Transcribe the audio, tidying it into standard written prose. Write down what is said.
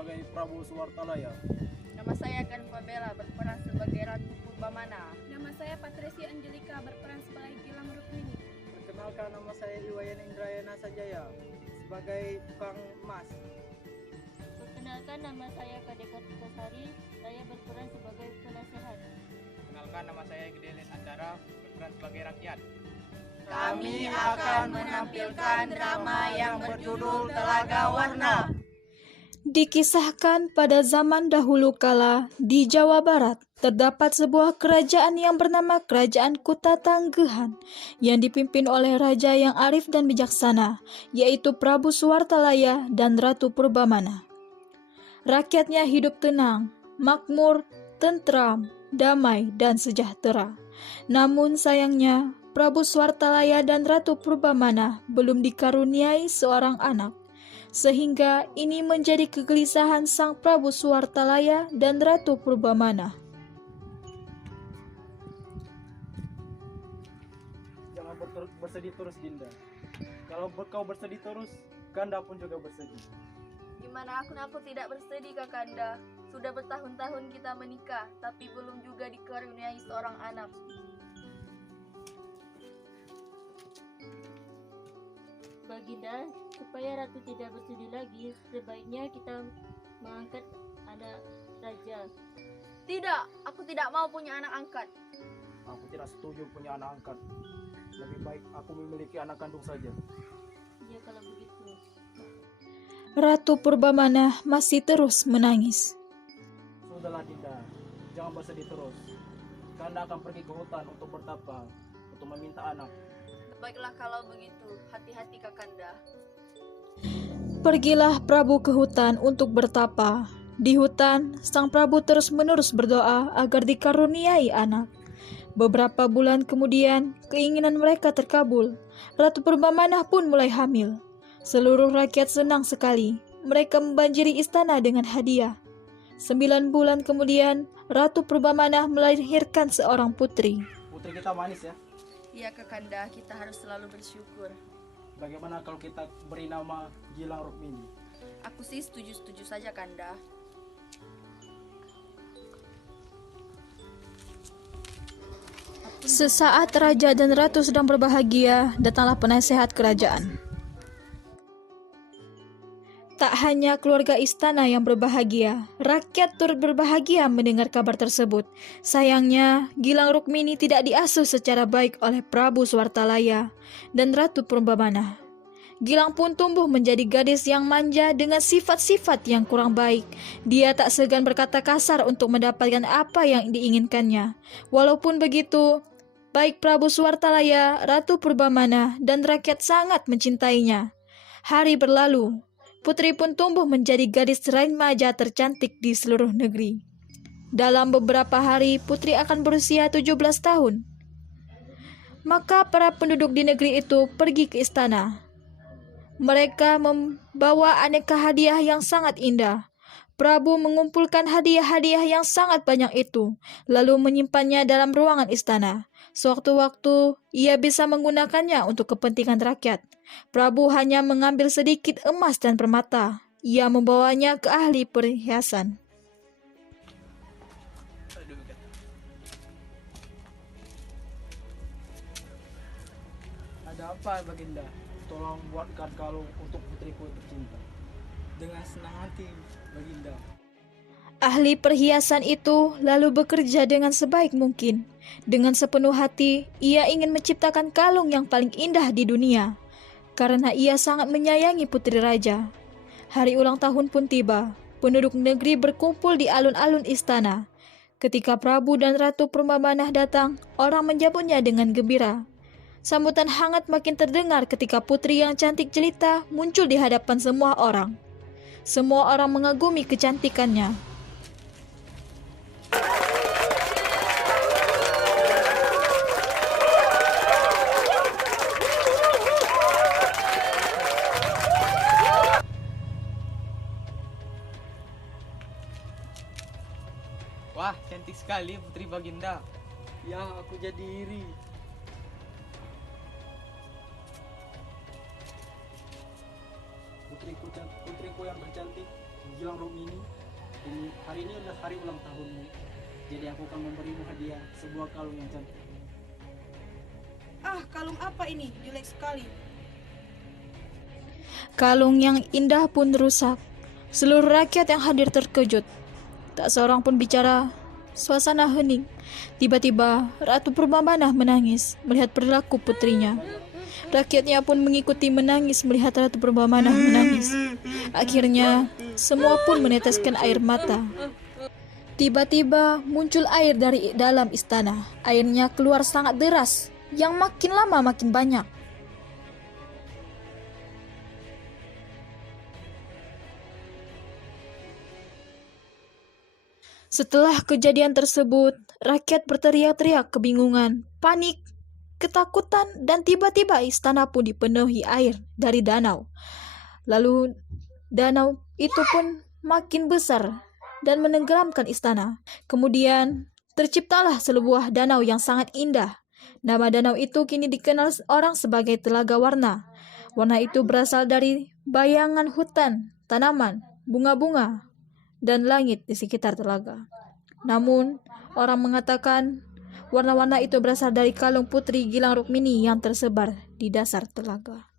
sebagai Prabu Suwartalaya. Nama saya Kanva Bella, berperan sebagai Ratu Purbamana. Nama saya Patricia Angelika, berperan sebagai Gilang Rukmini. Perkenalkan, nama saya Iwayan Indrayana Sajaya sebagai tukang emas. Perkenalkan, nama saya Kadeka Tukasari, saya berperan sebagai penasehat. Perkenalkan, nama saya Gedelit Antara, berperan sebagai rakyat. Kami akan menampilkan drama yang berjudul Telaga Warna. Dikisahkan pada zaman dahulu kala di Jawa Barat terdapat sebuah kerajaan yang bernama Kerajaan Kuta Tanggehan yang dipimpin oleh raja yang arif dan bijaksana, yaitu Prabu Suwartalaya dan Ratu Purbamana. Rakyatnya hidup tenang, makmur, tentram, damai, dan sejahtera. Namun sayangnya, Prabu Suwartalaya dan Ratu Purbamana belum dikaruniai seorang anak. Sehingga ini menjadi kegelisahan sang Prabu Suwartalaya dan Ratu Purbamana. Jangan bersedih terus, Dinda. Kalau kau bersedih terus, Kanda pun juga bersedih. Gimana aku tidak bersedih, Kakanda. Sudah bertahun-tahun kita menikah, tapi belum juga dikaruniai seorang anak. Baginda, supaya Ratu tidak bersedih lagi, sebaiknya kita mengangkat anak raja. Tidak, aku tidak mau punya anak angkat. Aku tidak setuju punya anak angkat. Lebih baik aku memiliki anak kandung saja. Ya kalau begitu. Ratu Purbamana masih terus menangis. Sudahlah, Dinda, jangan bersedih terus. Kanda akan pergi ke hutan untuk bertapa, untuk meminta anak. Baiklah kalau begitu, hati-hati Kakanda. Pergilah Prabu ke hutan untuk bertapa. Di hutan, sang Prabu terus-menerus berdoa agar dikaruniai anak. Beberapa bulan kemudian, keinginan mereka terkabul. Ratu Purbamana pun mulai hamil. Seluruh rakyat senang sekali. Mereka membanjiri istana dengan hadiah. 9 bulan kemudian, Ratu Purbamana melahirkan seorang putri. Putri kita manis ya. Iya Kakanda, kita harus selalu bersyukur. Bagaimana kalau kita beri nama Gilang Rukmini? Aku sih setuju-setuju saja, Kanda. Sesaat raja dan ratu sedang berbahagia, datanglah penasehat kerajaan. Tak hanya keluarga istana yang berbahagia, rakyat turut berbahagia mendengar kabar tersebut. Sayangnya, Gilang Rukmini tidak diasuh secara baik oleh Prabu Suwartalaya dan Ratu Purbamana. Gilang pun tumbuh menjadi gadis yang manja dengan sifat-sifat yang kurang baik. Dia tak segan berkata kasar untuk mendapatkan apa yang diinginkannya. Walaupun begitu, baik Prabu Suwartalaya, Ratu Purbamana, dan rakyat sangat mencintainya. Hari berlalu. Putri pun tumbuh menjadi gadis remaja tercantik di seluruh negeri. Dalam beberapa hari, Putri akan berusia 17 tahun. Maka para penduduk di negeri itu pergi ke istana. Mereka membawa aneka hadiah yang sangat indah. Prabu mengumpulkan hadiah-hadiah yang sangat banyak itu, lalu menyimpannya dalam ruangan istana. Sewaktu-waktu, ia bisa menggunakannya untuk kepentingan rakyat. Prabu hanya mengambil sedikit emas dan permata. Ia membawanya ke ahli perhiasan. Ada apa, Baginda? Tolong buatkan kalung untuk putriku tercinta. Dengan senang hati, Baginda. Ahli perhiasan itu lalu bekerja dengan sebaik mungkin. Dengan sepenuh hati, ia ingin menciptakan kalung yang paling indah di dunia. Karena ia sangat menyayangi putri raja. Hari ulang tahun pun tiba. Penduduk negeri berkumpul di alun-alun istana. Ketika Prabu dan Ratu Purbamana datang, orang menyambutnya dengan gembira. Sambutan hangat makin terdengar ketika putri yang cantik jelita muncul di hadapan semua orang. Semua orang mengagumi kecantikannya. Wah, cantik sekali Putri Baginda. Ya, aku jadi iri. Putriku yang tercantik, Gilang Rukmini, hari ini adalah hari ulang tahunmu. Jadi aku akan memberimu hadiah, sebuah kalung yang cantik. Ah, kalung apa ini? Jelek sekali. Kalung yang indah pun rusak. Seluruh rakyat yang hadir terkejut. Tak seorang pun bicara. Suasana hening. Tiba-tiba Ratu Purbamenah menangis melihat perilaku putrinya. Rakyatnya pun mengikuti menangis melihat Ratu Purbamenah menangis. Akhirnya semua pun meneteskan air mata. Tiba-tiba muncul air dari dalam istana. Airnya keluar sangat deras, yang makin lama makin banyak. Setelah kejadian tersebut, rakyat berteriak-teriak kebingungan, panik, ketakutan, dan tiba-tiba istana pun dipenuhi air dari danau. Lalu danau itu pun makin besar dan menenggelamkan istana. Kemudian terciptalah sebuah danau yang sangat indah. Nama danau itu kini dikenal orang sebagai Telaga Warna. Warna itu berasal dari bayangan hutan, tanaman, bunga-bunga, dan langit di sekitar telaga. Namun, orang mengatakan warna-warna itu berasal dari kalung putri Gilang Rukmini yang tersebar di dasar telaga.